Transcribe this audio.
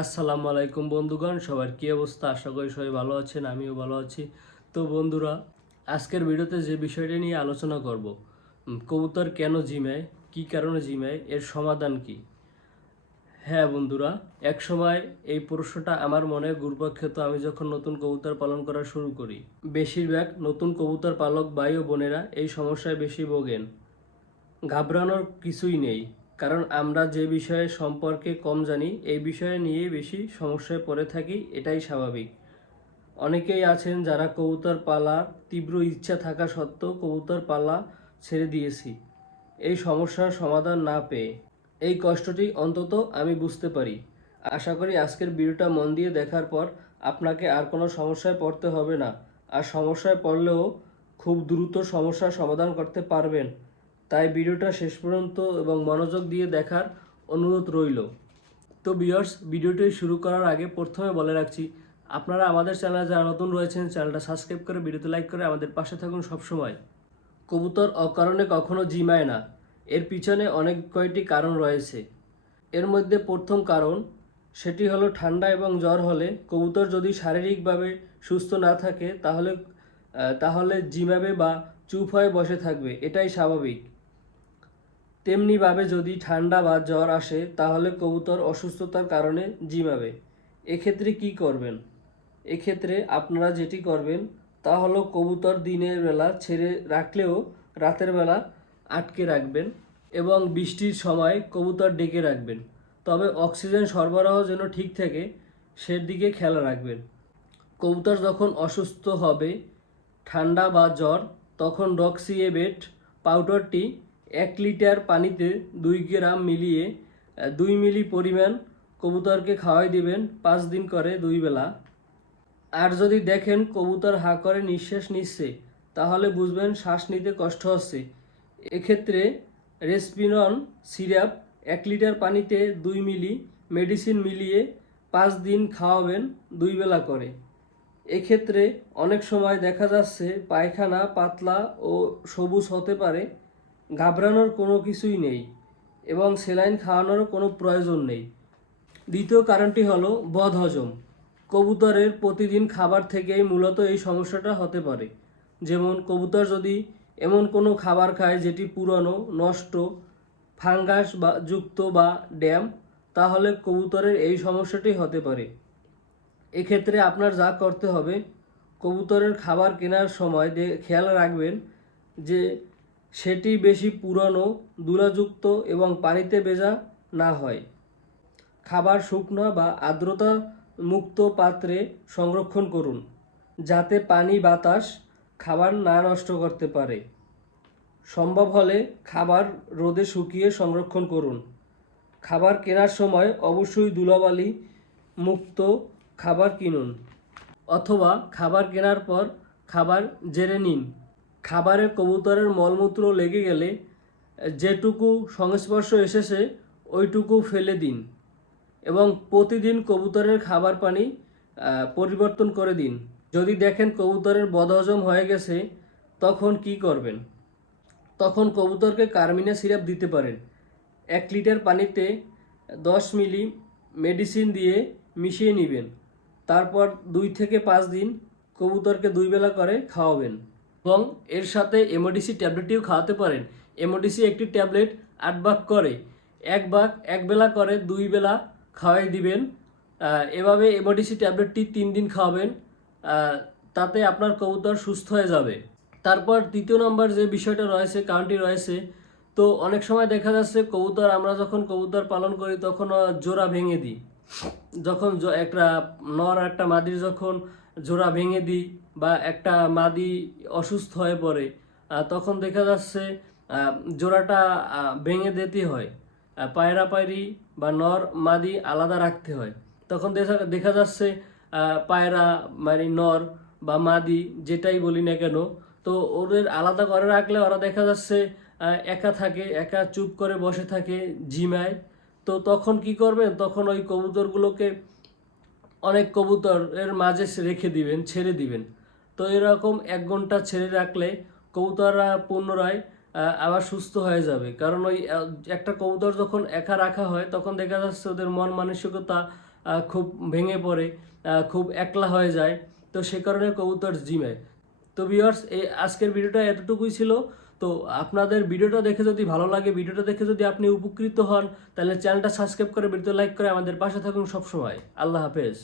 আসসালামু আলাইকুম বন্ধুগণ, সবার কী অবস্থা? আশা করি সবাই ভালো আছেন, আমিও ভালো আছি। তো বন্ধুরা, আজকের ভিডিওতে যে বিষয়টি নিয়ে আলোচনা করব কবুতর কেন জিমায় কী কারণে জিমায় এর সমাধান কি? হ্যাঁ বন্ধুরা, এক সময় এই প্রশ্নটা আমার মনে ঘুরপাক খেত, আমি যখন নতুন কবুতর পালন করা শুরু করি। বেশিরভাগ নতুন কবুতর পালক ভাই ও বোনেরা এই সমস্যায় বেশি ভোগেন। ঘাবড়ানোর কিছুই নেই। কারণ আমরা যে বিষয়ে সম্পর্কে কম জানি, এই বিষয়ে নিয়ে বেশি সমস্যায় পড়ে থাকি, এটাই স্বাভাবিক। অনেকেই আছেন যারা কবুতর পালার তীব্র ইচ্ছা থাকা সত্ত্বেও কবুতর পালা ছেড়ে দিয়েছি। এই সমস্যার সমাধান না পেয়ে। এই কষ্টটি অন্তত আমি বুঝতে পারি। আশা করি আজকের ভিডিওটা মন দিয়ে দেখার পর আপনাকে আর কোনো সমস্যায় পড়তে হবে না। আর সমস্যায় পড়লেও খুব দ্রুত সমস্যার সমাধান করতে পারবেন। তাই ভিডিওটা শেষ পর্যন্ত এবং মনোযোগ দিয়ে দেখার অনুরোধ রইল। তো বিয়ার্স ভিডিওটি শুরু করার আগে প্রথমে বলে রাখছি, আপনারা আমাদের চ্যানেলে যারা নতুন রয়েছেন, চ্যানেলটা সাবস্ক্রাইব করে, ভিডিওতে লাইক করে আমাদের পাশে থাকুন সবসময়। কবুতর অকারণে কখনো জিমায় না। এর পিছনে অনেক কয়টি কারণ রয়েছে। এর মধ্যে প্রথম কারণ, সেটি হলো ঠান্ডা এবং জ্বর হলে কবুতর যদি শারীরিকভাবে সুস্থ না থাকে, তাহলে তাহলে জিমাবে বা চুপ হয়ে বসে থাকবে। এটাই স্বাভাবিক। তেমনিভাবে যদি ঠান্ডা বা জ্বর আসে, তাহলে কবুতর অসুস্থতার কারণে জিমাবে। এক্ষেত্রে কি করবেন? এক্ষেত্রে আপনারা যেটি করবেন, তা হলো কবুতর দিনের বেলা ছেড়ে রাখলেও রাতের বেলা আটকে রাখবেন এবং বৃষ্টির সময় কবুতর ডেকে রাখবেন। তবে অক্সিজেন সরবরাহ যেন ঠিক থাকে, সেদিকে খেয়াল রাখবেন। কবুতর যখন অসুস্থ হবে, ঠান্ডা বা জ্বর, তখন ডক্সিএবেট পাউডারটি এক লিটার পানিতে দুই গ্রাম মিলিয়ে দুই মিলি পরিমাণ কবুতরকে খাওয়াই দিবেন পাঁচ দিন করে দুই বেলা। আর যদি দেখেন কবুতর হা করে নিঃশ্বাস নিচ্ছে, তাহলে বুঝবেন শ্বাস নিতে কষ্ট হচ্ছে। এক্ষেত্রে রেসপিনন সিরাপ এক লিটার পানিতে দুই মিলি মেডিসিন মিলিয়ে পাঁচ দিন খাওয়াবেন দুই বেলা করে। এক্ষেত্রে অনেক সময় দেখা যাচ্ছে পায়খানা পাতলা ও সবুজ হতে পারে। ঘাবড়ানোর কোনো কিছুই নেই এবং সেলাইন খাওয়ানোরও কোনো প্রয়োজন নেই। দ্বিতীয় কারণটি হলো বদহজম কবুতরের প্রতিদিন খাবার থেকেই মূলত এই সমস্যাটা হতে পারে। যেমন কবুতর যদি এমন কোনো খাবার খায় যেটি পুরনো, নষ্ট, ফাঙ্গাস বা যুক্ত বা ড্যাম, তাহলে কবুতরের এই সমস্যাটি হতে পারে। এক্ষেত্রে আপনার যা করতে হবে, কবুতরের খাবার কেনার সময় খেয়াল রাখবেন যে সেটি বেশি পুরনো, দুলাযুক্ত এবং পানিতে ভেজা না হয়। খাবার শুকনো বা আর্দ্রতা মুক্ত পাত্রে সংরক্ষণ করুন, যাতে পানি বাতাস খাবার না নষ্ট করতে পারে। সম্ভব হলে খাবার রোদে শুকিয়ে সংরক্ষণ করুন। খাবার কেনার সময় অবশ্যই ধুলাবালি মুক্ত খাবার কিনুন, অথবা খাবার কেনার পর খাবার জেরে নিন। খাবারে কবুতরের মলমূত্র লেগে গেলে, যেটুকু সংস্পর্শ এসেছে, ওইটুকু ফেলে দিন এবং প্রতিদিন কবুতরের খাবার পানি পরিবর্তন করে দিন। যদি দেখেন কবুতরের বদহজম হয়ে গেছে, তখন কি করবেন? তখন কবুতরকে কার্মিনা সিরাপ দিতে পারেন। এক লিটার পানিতে দশ মিলি মেডিসিন দিয়ে মিশিয়ে নেবেন। তারপর দুই থেকে পাঁচ দিন কবুতরকে দুই বেলা করে খাওয়াবেন। এবং এর সাথে এমওডিসি ট্যাবলেটটিও খাওয়াতে পারেন। এমওডিসি একটি ট্যাবলেট আট ভাগ করে। এক ভাগ, এক বেলা করে দুই বেলা খাওয়াই দিবেন। এভাবে এমওডিসি ট্যাবলেটটি তিন দিন খাওয়াবেন। তাতে আপনার কবুতর সুস্থ হয়ে যাবে। তারপর তৃতীয় নম্বর যে বিষয়টা রয়েছে, কারণটি রয়েছে, তো অনেক সময় দেখা যাচ্ছে কবুতর, আমরা যখন কবুতর পালন করি, তখন জোড়া ভেঙে দিই। যখন একটা নর একটা মাদির যখন জোড়া ভেঙে দিই বা একটা মাদি অসুস্থ হয়ে পড়ে তখন দেখা যাচ্ছে জোড়াটা ভেঙে দিতে হয়। পায়রা পায়রি বা নর মাদি আলাদা রাখতে হয়। তখন দেখা দেখা যাচ্ছে পায়রা মানে নর বা মাদি যেটাই বলি না কেন, তো ওদের আলাদা করে রাখলে ওরা দেখা যাচ্ছে একা থাকে, একা চুপ করে বসে থাকে, ঝিমায়। তো তখন কি করবেন? তখন ওই কবুতরগুলোকে অনেক কবুতরের মাঝে রেখে দিবেন, ছেড়ে দিবেন। তো এরকম এক ঘণ্টা ছেড়ে রাখলে কবুতররা পুনরায় আবার সুস্থ হয়ে যাবে। কারণ ওই একটা কবুতর যখন একা রাখা হয়, তখন দেখা যাচ্ছে ওদের মন মানসিকতা খুব ভেঙে পড়ে খুব একলা হয়ে যায়। তো সে কারণে কবুতর জিমায়। তো ভিউয়ার্স এই আজকের ভিডিওটা এতটুকুই ছিল। তো আপনাদের ভিডিওটা দেখে যদি ভালো লাগে, ভিডিওটা দেখে যদি আপনি উপকৃত হন, তাহলে চ্যানেলটা সাবস্ক্রাইব করে ভিডিও লাইক করে আমাদের পাশে থাকুন সবসময়। আল্লাহ হাফেজ।